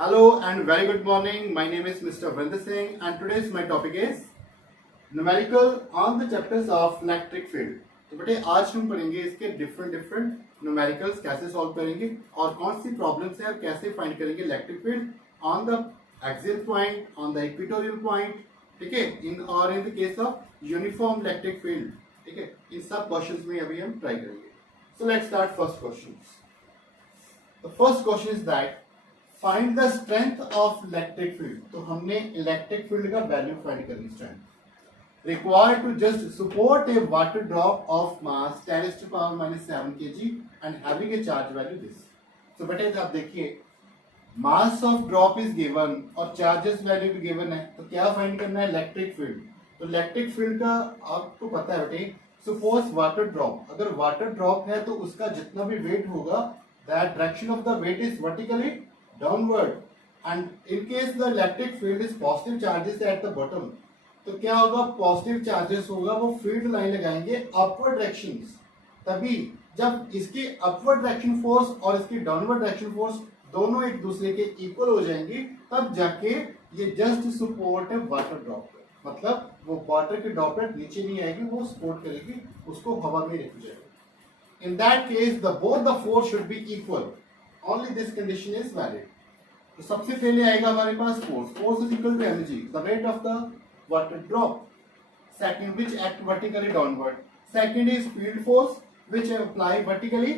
Hello and very good morning. My name is Mr. Vrinder Singh and today's my topic is numerical on the chapters of electric field. तो बेटे आज हम पढ़ेंगे इसके different numericals कैसे solve करेंगे और कौन सी प्रॉब्लम्स है और कैसे फाइंड करेंगे electric field on the axial point, on the equatorial point, ठीक है, in the case of uniform electric field, ठीक है, इन सब क्वेश्चंस में अभी हम ट्राई करेंगे. So let's start first question. The first question is that find the strength of electric field. तो हमने इलेक्ट्रिक फील्ड का वैल्यू फाइंड करनी. Strength required to just support a water drop of mass 10⁻⁻7 kg and having a charge value this. तो बेटे आप देखिए mass of drop is given और charges value भी गिवन है. तो क्या फाइंड करना है? Electric field. तो इलेक्ट्रिक फील्ड का आपको पता है बेटे, सपोज वाटर ड्रॉप, अगर वाटर ड्रॉप है तो उसका जितना भी वेट होगा that direction of the weight is vertically downward and in case the electric field is positive charges at the bottom. तो क्या होगा? पॉजिटिव चार्जेस होगा, वो फील्ड लाइन लगाएंगे अपवर्ड डायरेक्शंस. तभी जब इसकी अपवर्ड डायरेक्शन फोर्स और इसकी डाउनवर्ड डायरेक्शन फोर्स दोनों एक दूसरे के इक्वल हो जाएंगी, तब जाके ये जस्ट सपोर्ट है वाटर ड्रॉप. मतलब वो वाटर की ड्रॉपलेट नीचे नहीं आएगी, वो सपोर्ट करेगी, उसको हवा में रख जाएगी. In that case the both the force should be equal. Only this condition is valid. तो सबसे पहले आएगा हमारे पास force. Force is equal to mg, the weight of the water drop. Second, which act vertically downward. Second is field force, which apply vertically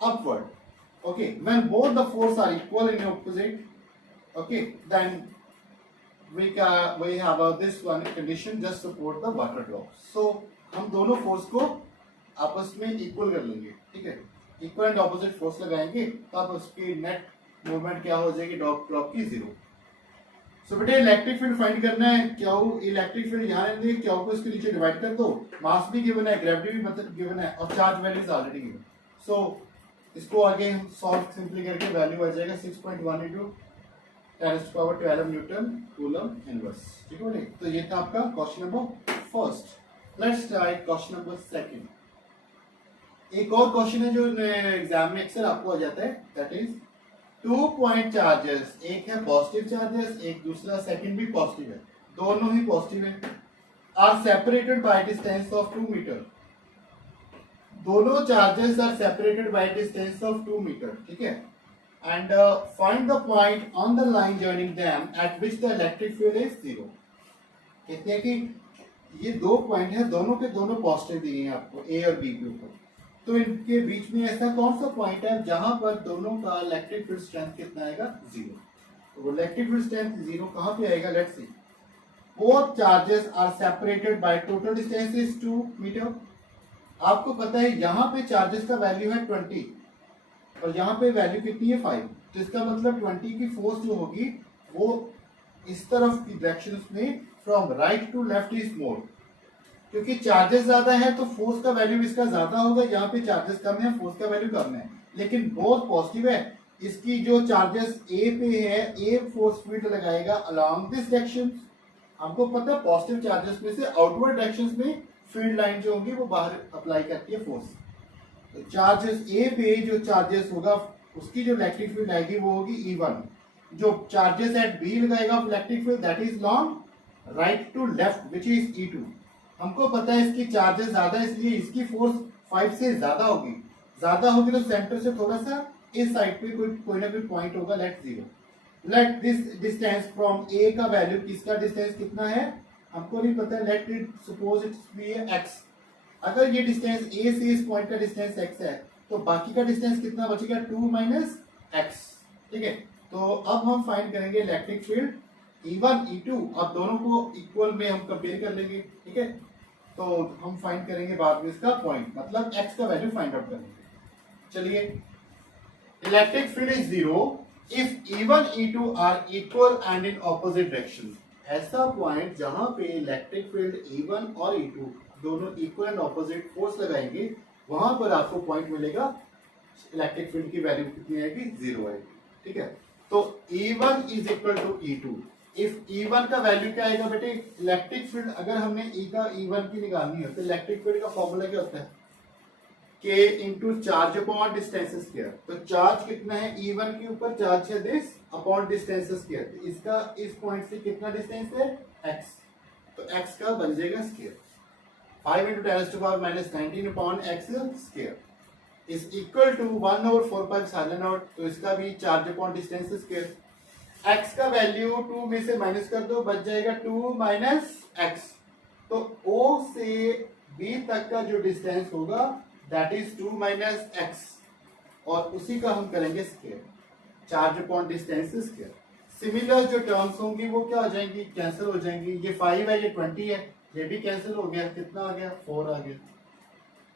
upward. Okay, when both the force are equal in opposite, okay, then we have this one condition just support the water drop. So हम दोनों force को आपस में equal कर लेंगे, ठीक है. Equal and opposite force लगाएंगे तब उसकी नेट मूवमेंट क्या हो जाएगी? ड्रॉप की जीरो. सो बेटे इलेक्ट्रिक फील्ड फाइंड करना है. क्या हो? इलेक्ट्रिक फील्ड यहाँ रहने देंगे, क्या हो इसके नीचे डिवाइड कर दो. मास भी गिवन है, ग्रेविटी भी मतलब गिवन है और charge value is already given. So इसको आगे हम सॉल्व सिंपली करके वैल्यू आ जाएगा 6.1 into 10⁻12 न्यूटन कूलम इनवर्स. ठीक है बेटे. तो ये था आपका question number first. Let's try question number second. एक और क्वेश्चन है जो एग्जाम में अक्सर आपको आ जाता है, दैट इज 2 पॉइंट चार्जेस. एक है पॉजिटिव चार्जेस, एक दूसरा सेकंड भी पॉजिटिव है, दोनों ही पॉजिटिव है. Are separated by distance of 2 metre. दोनों charges are separated by distance of 2 metre, ठीक है. And find the point on the line joining them at which the electric field is 0. कहते हैं कि ये दो पॉइंट है, दोनों के दोनों पॉजिटिव दिए हैं आपको ए और बी के ऊपर. तो इनके बीच में ऐसा कौन सा पॉइंट है जहां पर दोनों का इलेक्ट्रिक फील्ड स्ट्रेंथ कितना आएगा? 0. तो इलेक्ट्रिक फील्ड स्ट्रेंथ 0 कहां पे आएगा? Let's see. Both charges are separated by total distance is 2 metre. आपको पता है यहां पे चार्जेस का वैल्यू है 20 और यहां पे वैल्यू कितनी है 5. तो इसका मतलब 20 की फोर्स जो होगी वो इस तरफ की डायरेक्शन में from right to left is more. क्योंकि चार्जेस ज्यादा है तो फोर्स का वैल्यू इसका ज्यादा होगा. यहाँ पे चार्जेस कम है, फोर्स का वैल्यू कम है, लेकिन बहुत पॉजिटिव है. इसकी जो चार्जेस ए पे है, ए फोर्स फील्ड लगाएगा अलोंग दिस डायरेक्शन. हमको पता है पॉजिटिव चार्जेस में से आउटवर्ड डायरेक्शन में फील्ड लाइन जो होगी वो बाहर अप्लाई करती है फोर्स. तो चार्जेस ए पे जो चार्जेस होगा उसकी जो इलेक्ट्रिक फील्ड आएगी वो होगी E1. जो चार्जेस एट बी लगाएगा electric field that is long right to left which is E2. हमको पता है इसकी चार्जेस ज्यादा है, इसलिए इसकी फोर्स 5 से ज्यादा होगी. ज्यादा होगी तो सेंटर से थोड़ा सा इस साइड पे कोई ना कोई पॉइंट होगा. Let 0. Let this distance from A का वैल्यू, इसका डिस्टेंस कितना है हमको नहीं पता. Let it suppose it be x. अगर ये डिस्टेंस ए से इस पॉइंट का डिस्टेंस x है तो बाकी का डिस्टेंस कितना बचेगा? 2 - x. ठीक है. तो अब हम फाइंड करेंगे इलेक्ट्रिक फील्ड E1 E2. अब दोनों को इक्वल में हम कंपेयर कर लेंगे, ठीक है. तो हम फाइंड करेंगे बाद में इसका पॉइंट, मतलब x का वैल्यू फाइंड आउट करेंगे. चलिए. Electric field is 0 if E1 E2 are equal and in opposite direction. ऐसा पॉइंट जहां पे इलेक्ट्रिक फील्ड E1 और E2 दोनों इक्वल एंड ऑपोजिट फोर्स लगाएंगे, वहां पर आपको पॉइंट मिलेगा. इलेक्ट्रिक फील्ड की वैल्यू कितनी आएगी? 0 आएगी, ठीक है. तो E1 is equal to E2. If E1 का वैल्यू क्या आएगा बेटे? इलेक्ट्रिक फील्ड अगर हमने E1 की निकालनी हो तो इलेक्ट्रिक फील्ड का फॉर्मूला क्या होता है? k into charge upon distance square. तो चार्ज कितना है E1 के ऊपर, चार्ज है दिस अपॉन डिस्टेंस स्क्वायर। इसका इस पॉइंट से कितना डिस्टेंस है x, तो x का बन जाएगा square 5 into 10 to power minus 19 upon x square is equal to 1/4 silent out. तो इसका भी charge upon distance square. x का वैल्यू 2 में से माइनस कर दो, बच जाएगा 2 माइनस x। तो O से B तक का जो डिस्टेंस होगा दैट इज 2 माइनस x, और उसी का हम करेंगे square, charge upon distance square. Similar जो टर्म्स होंगी वो क्या हो जाएंगी, कैंसिल हो जाएंगी। ये 5 है, ये 20 है, ये भी कैंसिल हो गया, कितना आ गया 4 आ गया।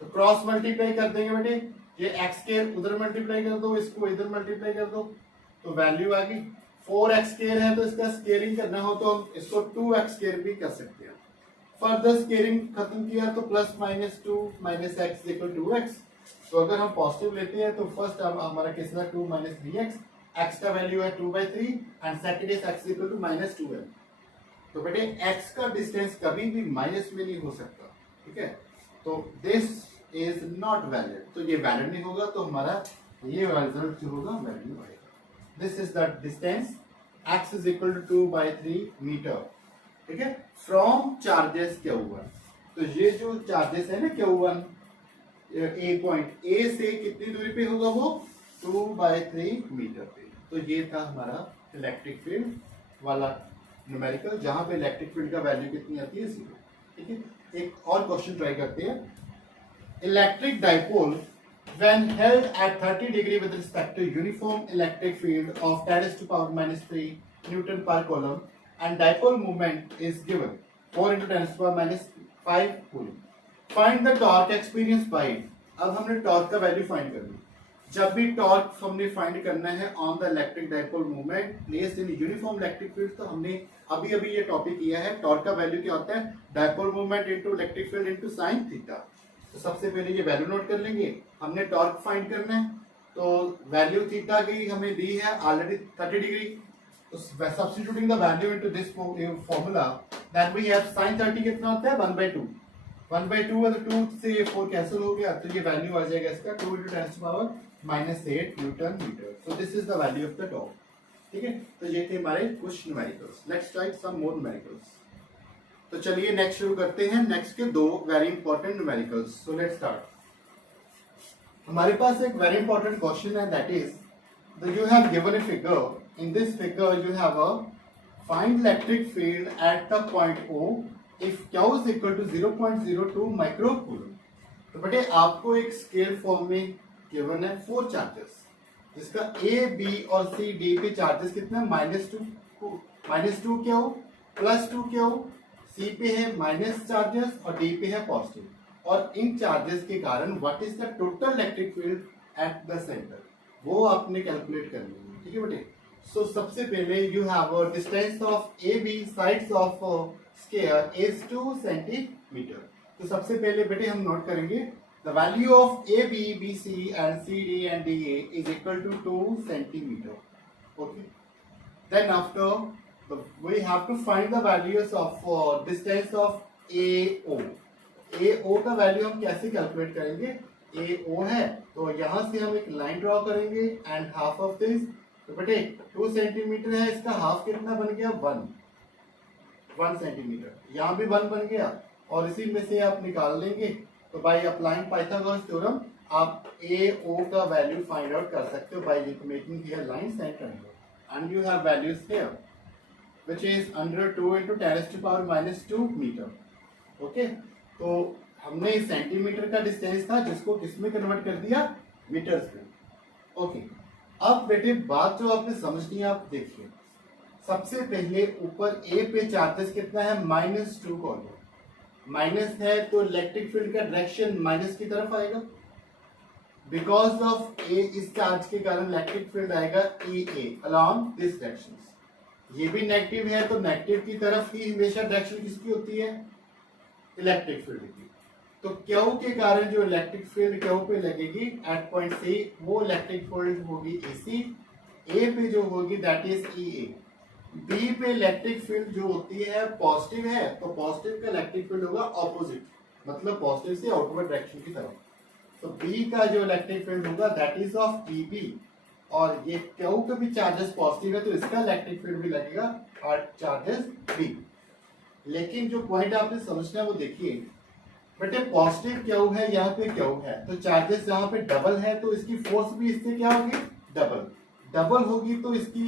तो क्रॉस मल्टीप्लाई कर देंगे बेटे, ये x स्क्वायर उधर मल्टीप्लाई कर दो, इसको इधर मल्टीप्लाई कर दो, तो वैल्यू आ गई 4x स्क्वायर है। तो इसका स्क्वायरिंग करना हो तो हम इसको 2x स्क्वायर भी कर सकते हैं। फर्दर स्क्वायरिंग खत्म किया तो plus minus 2 minus x equal to x. तो अगर हम पॉजिटिव लेते हैं तो फर्स्ट हमारा केस है 2 माइनस 3x, x का वैल्यू है 2/3 and second is x equal to minus 2l। तो बेटे x का डिस्टेंस कभी भी माइनस में नहीं हो सकता, ठीक है। तो दिस इज नॉट वैलिड, तो ये वैलिड नहीं होगा, तो हमारा ये रिजल्ट जो होगा वैल्यू आएगा। This is the distance x is equal to 2/3 metre, ठीक है, फ्रॉम चार्जेस Q1। तो ये जो चार्जेस है ना Q1, ए पॉइंट ए से कितनी दूरी पे होगा वो 2/3 मीटर पे। तो ये था हमारा इलेक्ट्रिक फील्ड वाला न्यूमेरिकल, जहां पे इलेक्ट्रिक फील्ड का वैल्यू कितनी आती है 0, ठीक है। एक और क्वेश्चन ट्राई करते हैं। Electric dipole when held at 30 degree with respect to uniform electric field of 10⁻³ Newton per coulomb and dipole moment is given 4 into 10⁻⁵ coulomb. Find the torque experienced by it. अब हमने torque का value find करना। जब भी torque हमने find करना है on the electric dipole movement placed in uniform electric field, तो हमने अभी अभी ये टॉपिक किया है। टॉर्क का वैल्यू क्या होता है, dipole movement into electric field into sine theta. तो सबसे पहले ये वैल्यू नोट कर लेंगे। हमने टॉर्क फाइंड करना है, तो वैल्यू थीटा की हमें दी है ऑलरेडी 30 डिग्री। तो substituting the value into this formula that we have sin 30 कितना होता है 1/2। 1/2 है तो 2 से 4 कैंसिल हो गया, तो ये वैल्यू आ जाएगा इसका 2 into 10⁻⁻8 newton metre. So this is the value of the torque, ठीक है। तो ये थे हमारे कुछ numericals. Let's write some more numericals. तो चलिए नेक्स्ट शुरू करते हैं। नेक्स्ट के दो very important numericals. So let's start. हमारे पास एक वेरी इंपॉर्टेंट क्वेश्चन है, that is you have given a figure. In this figure you have a find electric field at the point O if Q is equal to 0.02 micro coulomb. तो बेटे आपको एक scale form में given है 4 charges, जिसका A, B और C, D पे charges कितना है -2 Q +2 Q, C पे है माइनस चार्जेस और D पे है पॉजिटिव। और इन चार्जेस के कारण what is the total electric field at the centre, वो आपने कैलकुलेट करनी है, ठीक है बेटे। सो सबसे पहले you have a distance of AB sides of square is 2 centimetre. तो सबसे पहले बेटे हम नोट करेंगे the value of AB, BC and CD and DA is equal to 2 centimetre. Okay, then after we have to find the values of distance of AO। AO का value हम कैसे calculate करेंगे, AO है तो यहां से हम एक लाइन ड्रॉ करेंगे एंड हाफ ऑफ दिस। तो बेटे 2 सेंटीमीटर है, इसका हाफ कितना बन गया 1 सेंटीमीटर। यहाँ भी 1 बन गया और इसी में से आप निकाल लेंगे। तो बाय अप्लाइंग पाइथागोरस थ्योरम आप AO का वैल्यू फाइंड आउट कर सकते हो by making here lines and triangle and you have values here which is under 2 into 10⁻⁻² metre. Okay, तो हमने सेंटीमीटर का डिस्टेंस था जिसको किस में कन्वर्ट कर दिया, मीटर्स में। ओके, अब बेटे बात जो आपने समझनी है, आप देखिए सबसे पहले ऊपर A पे चार्जेस कितना है -2 कॉलम। माइनस है तो इलेक्ट्रिक फील्ड का डायरेक्शन माइनस की तरफ आएगा। बिकॉज ऑफ A इस चार्ज के कारण इलेक्ट्रिक फील्ड आएगा EA along दिस डायरेक्शन। ये भी नेगेटिव है तो नेगेटिव की तरफ ही हमेशा डायरेक्शन किसकी होती है, इलेक्ट्रिक फील्ड की। तो Q के कारण जो इलेक्ट्रिक फील्ड Q पे लगेगी एट पॉइंट C, वो इलेक्ट्रिक फील्ड होगी AC। A पे जो होगी दैट इज EA। B पे इलेक्ट्रिक फील्ड जो होती है पॉजिटिव है, तो पॉजिटिव का इलेक्ट्रिक फील्ड होगा ऑपोजिट, मतलब पॉजिटिव से आउटवर्ड डायरेक्शन की तरफ। तो बी का जो इलेक्ट्रिक फील्ड होगा that is of E B, और ये क्यू का भी चार्जेस पॉजिटिव है तो इसका इलेक्ट्रिक फील्ड भी लगेगा और चार्जेस बी। लेकिन जो पॉइंट आपने समझना है वो देखिए बेटे, पॉजिटिव क्यू है, यहाँ पे क्यू है, तो चार्जेस जहाँ पे डबल है तो इसकी फोर्स भी इससे क्या होगी, डबल डबल होगी। तो इसकी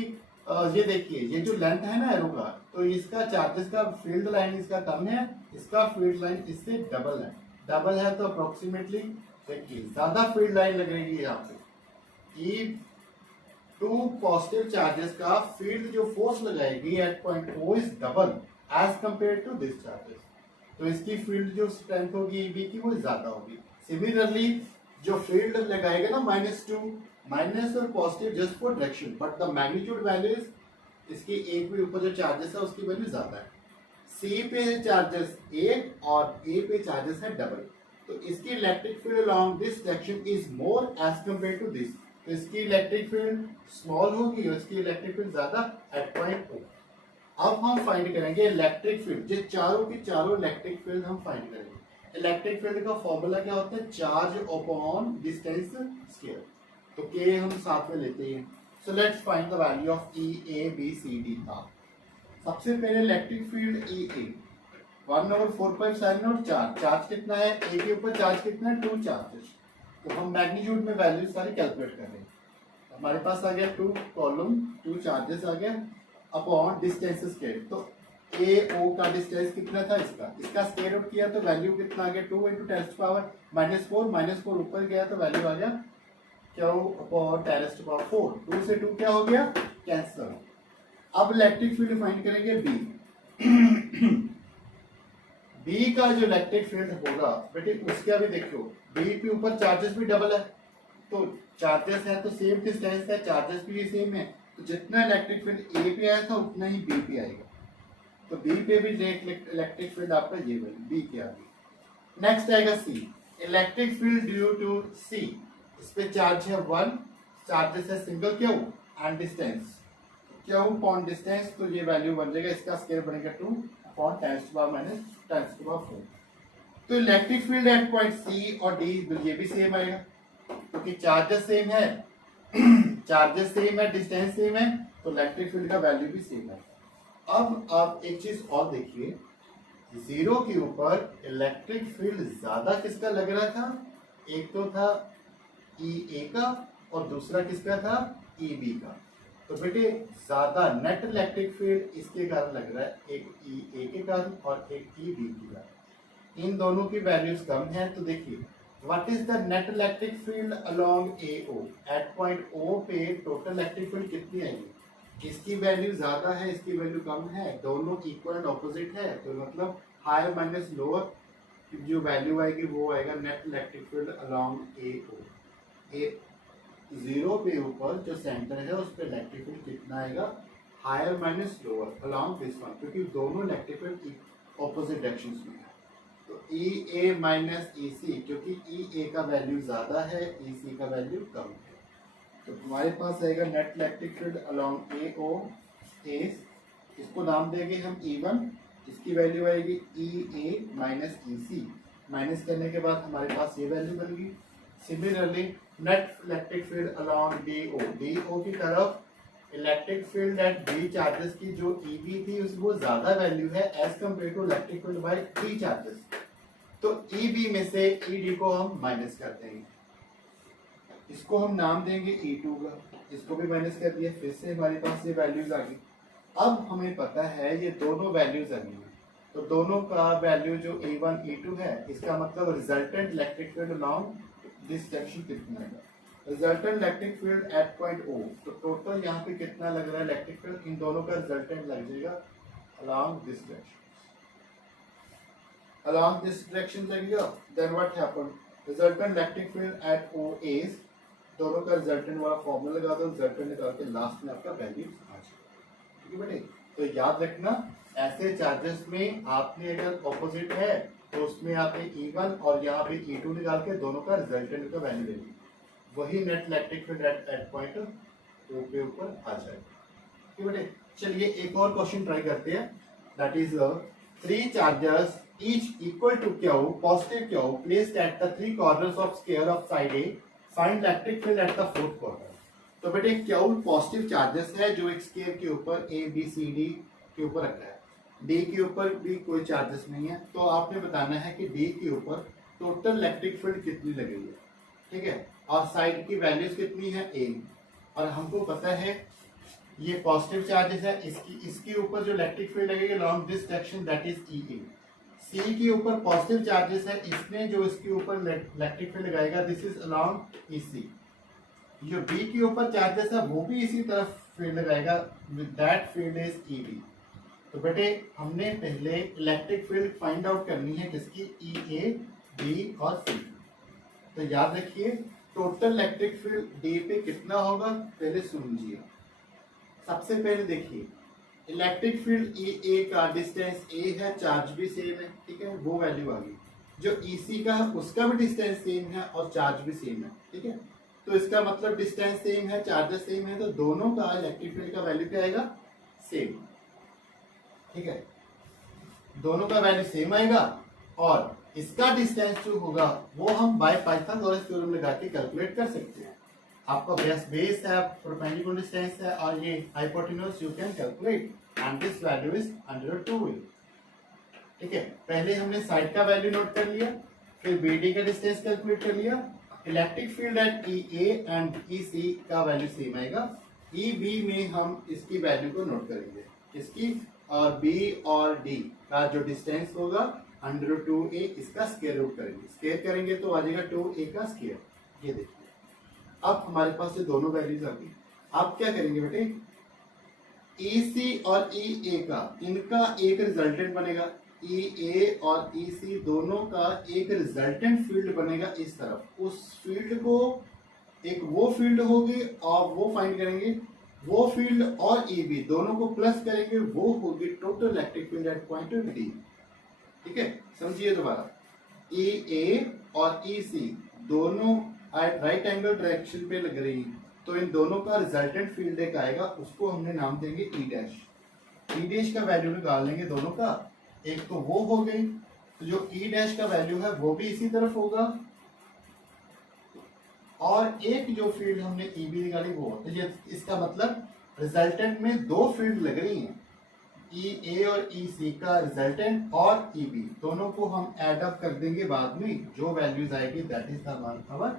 ये देखिए, ये जो लेंथ है ना एरो का, तो इसका चार्जेस का फील्ड लाइन इसका कम है, इसका फील्ड लाइन इससे डबल है। डबल है तो अप्रोक्सीमेटली देखिए ज्यादा फील्ड लाइन लगेगी यहाँ पे कि टू पॉजिटिव चार्जेस का फील्ड जो फोर्स लगाएगी at point O is double as compare to this charges. तो इसकी फील्ड जो स्ट्रेंथ होगी बी की वो ज्यादा होगी। सिमिलरली जो फील्ड लगाएगा ना -2, माइनस और positive just for direction, but the magnitude value is, इसकी एक भी ऊपर जो चार्जेस है उसकी वैल्यू ज्यादा है। सी पे है चार्जेस 1 और ए पे चार्जेस है डबल, तो इसकी electric field along this direction is more as compare to this. तो इसकी इलेक्ट्रिक फील्ड स्मॉल होगी और इसकी इलेक्ट्रिक फील्ड ज्यादा एट पॉइंट ओ। अब हम फाइंड करेंगे इलेक्ट्रिक फील्ड, ये चारों की चारों इलेक्ट्रिक फील्ड हम फाइंड करेंगे। इलेक्ट्रिक फील्ड का फॉर्मूला क्या होता है, चार्ज अपॉन डिस्टेंस स्क्वायर। तो के हम साथ में लेते हैं। So let's find the value of E A B C D are. सबसे पहले इलेक्ट्रिक फील्ड ई ए 1/4 और चार्ज कितना है, ए के ऊपर चार्ज कितना है, 2 चार्जेस। तो हम मैग्नीट्यूड में वैल्यू सारी कैलकुलेट कर रहे हैं। हमारे पास आ गया 2 कॉलम 2 चार्जेस आ गया अपॉन डिस्टेंस स्क्वायर। तो ए ओ का डिस्टेंस कितना था, इसका स्क्वायर रूट किया तो वैल्यू कितना आ गया, 2 × 10⁻⁻⁴ -4 ऊपर गया तो वैल्यू आ गया क्या अपॉन 10⁻⁴। 2 से 2 क्या हो गया, कैंसिल। अब इलेक्ट्रिक फील्ड फाइंड करेंगे बी। बी का जो इलेक्ट्रिक फील्ड होगा बेटे उसका भी देखो, बी के ऊपर चार्जेस भी डबल है, तो चार्जेस है तो सेम डिस्टेंस है, चार्जेस भी सेम है, तो जितना इलेक्ट्रिक फील्ड ए पे आया था उतना ही बी पे आएगा। तो बी पे भी इलेक्ट्रिक फील्ड आपका ये वाली बी के आ गई। नेक्स्ट आएगा सी, इलेक्ट्रिक फील्ड ड्यू टू सी। इस पे चार्ज है 1, चार्जेस है single Q and distance Q upon distance, तो ये वैल्यू बन जाएगा, इसका स्क्वायर बनेगा 2 अपॉन 10⁻⁻10⁴। तो electric field at point C और डी ये भी सेम आएगा क्योंकि चार्जेस सेम है, चार्जेस सेम है, डिस्टेंस सेम है, तो इलेक्ट्रिक फील्ड का वैल्यू भी सेम है। अब आप एक चीज और देखिए, 0 के ऊपर इलेक्ट्रिक फील्ड ज्यादा किसका लग रहा था, एक तो था ई ए का और दूसरा किसका था, ई बी का। तो बेटे ज्यादा नेट इलेक्ट्रिक फील्ड इसके कारण लग रहा है, एक ई ए के कारण और एक ई बी के कारण। इन दोनों की वैल्यूज कम है, तो देखिए what is the net electric field along A O, at point O पे टोटल इलेक्ट्रिक फील्ड कितनी आएगी, इसकी वैल्यू ज्यादा है, इसकी वैल्यू कम है, दोनों इक्वल एंड ऑपोजिट है, तो मतलब हायर माइनस लोअर जो वैल्यू आएगी वो आएगा net electric field along A ओ। ए 0 पे ऊपर जो सेंटर है उस पे इलेक्ट्रिक फील्ड कितना आएगा, higher minus lower along this one, क्योंकि दोनों इलेक्ट्रिक फील्ड ऑपोजिट डायरेक्शंस में है। तो ई ए माइनस ई सी, क्योंकि ई ए का वैल्यू ज्यादा है, ई सी का वैल्यू कम है, तो हमारे पास आएगा net electric field along A ओ ए, इसको नाम देंगे हम E1, इसकी वैल्यू आएगी ई ए माइनस ई सी, माइनस करने के बाद हमारे पास ये वैल्यू बन गई। Similarly net electric field along D O की तरफ electric field at B charges की जो ई बी थी वो ज्यादा वैल्यू है as compare to electric field by D charges, तो ई बी में से ई डी को हम माइनस कर देंगे, इसको हम नाम देंगे E2 का, इसको भी माइनस कर दिया, फिर से हमारे पास ये वैल्यूज आ गई। अब हमें पता है ये दोनों वैल्यूज आ गई, तो दोनों का वैल्यू जो E1 E2 है, इसका मतलब resultant electric field along this direction कितना है, resultant electric field at point O, तो टोटल यहाँ पे कितना लग रहा है इलेक्ट्रिक फील्ड, इन दोनों का रिजल्टेंट लग जाएगा along this direction, along this direction लगेगा। Then what happened, resultant electric field at O is, दोनों का रिजल्टेंट वाला फॉर्मूला लगा दो, रिजल्टेंट निकाल के लास्ट में आपका वैल्यू आ जाएगा, ठीक है बेटे। तो याद रखना ऐसे चार्जेस में आपने अगर ऑपोजिट है तो उसमें आपने E1 और यहाँ पे E2 निकाल के दोनों का रिजल्टेंट का वैल्यू लेंगे, वही net electric field at point O के ऊपर आ जाएगा, ठीक है बेटे। चलिए एक और क्वेश्चन ट्राई करते हैं, that is 3 charges each equal to Q, positive Q, placed at the three corners of square of side A, find electric field at the fourth corner. तो बेटे Q पॉजिटिव चार्जेस है जो एक square के ऊपर A B C D के ऊपर रखा है, D के ऊपर भी कोई चार्जेस नहीं है, तो आपने बताना है कि D के ऊपर टोटल इलेक्ट्रिक फील्ड कितनी लगी है, ठीक है, और साइड की वैल्यूज कितनी है A, और हमको पता है ये पॉजिटिव चार्जेस है, इसके ऊपर जो इलेक्ट्रिक फील्ड लगेगी long this direction that is E. C के ऊपर पॉजिटिव चार्जेस है, इसने जो इसके ऊपर इलेक्ट्रिक फील्ड लगाएगा this is along E C. जो बी के ऊपर चार्जेस है वो भी इसी तरफ फील्ड लगाएगा, that field is E B. तो बेटे हमने पहले इलेक्ट्रिक फील्ड फाइंड आउट करनी है किसकी, ई ए बी और सी। तो याद रखिए टोटल इलेक्ट्रिक फील्ड डी पे कितना होगा, पहले सुनिए। सबसे पहले देखिए इलेक्ट्रिक फील्ड ई ए का डिस्टेंस ए है, चार्ज भी सेम है, ठीक है, वो वैल्यू आ गई। जो ई सी का है उसका भी डिस्टेंस सेम है और चार्ज भी सेम है, ठीक है, तो इसका मतलब डिस्टेंस सेम है, चार्जेस सेम है, तो दोनों का इलेक्ट्रिक फील्ड का वैल्यू क्या आएगा, सेम, ठीक है, दोनों का वैल्यू सेम आएगा। और इसका डिस्टेंस जो होगा वो हम बाय पाइथागोरस थ्योरम लगा के कैलकुलेट कर सकते हैं। आपका बेस है, परपेंडिकुलर डिस्टेंस है और ये hypotenuse you can calculate and this value is √2a, ठीक है। पहले हमने साइड का वैल्यू नोट कर लिया, फिर BD का डिस्टेंस कैलकुलेट कर लिया। Electric field eight EA and EC का वैल्यू सेम आएगा। EB में हम इसकी वैल्यू को नोट करेंगे, इसकी, और B और D का जो डिस्टेंस होगा √2a, इसका स्क्वायर रूट करेंगे, स्क्वायर करेंगे तो आ जाएगा 2a का स्क्वायर। ये देखिए अब हमारे पास ये दोनों वैल्यूज आ गई। आप क्या करेंगे बेटे, EC और EA का इनका एक रिजल्टेंट बनेगा, EA और EC दोनों का एक रिजल्टेंट फील्ड बनेगा इस तरफ। उस फील्ड को एक वो फील्ड होगी और वो फाइंड करेंगे, वो फील्ड और EB दोनों को प्लस करेंगे, वो होगी total electric field at point D, ठीक है। समझिए दोबारा, EA और EC दोनों राइट एंगल डायरेक्शन पे लग रही, तो इन दोनों का रिजल्टेंट फील्ड एक आएगा, उसको हमने नाम देंगे ई डैश का वैल्यू निकाल लेंगे दोनों का, एक तो वो हो गई, तो जो ई डैश का वैल्यू है वो भी इसी तरफ होगा, और एक जो फील्ड हमने EB निकाली वो, तो ये इसका मतलब रिजल्टेंट में दो फील्ड लग रही हैं, EA और EC का रिजल्टेंट और EB दोनों को हम ऐड अप कर देंगे बाद में, जो वैल्यूज आएगी दैट इज आवर,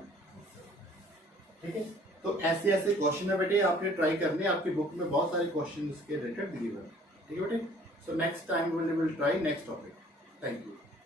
ठीक है। तो ऐसे ऐसे क्वेश्चन है बेटे, आपने ट्राई करने, आपकी बुक में बहुत सारे क्वेश्चन इसके रिलेटेड दिए हुए हैं, ठीक है बेटे। So next time will try next topic. Thank you.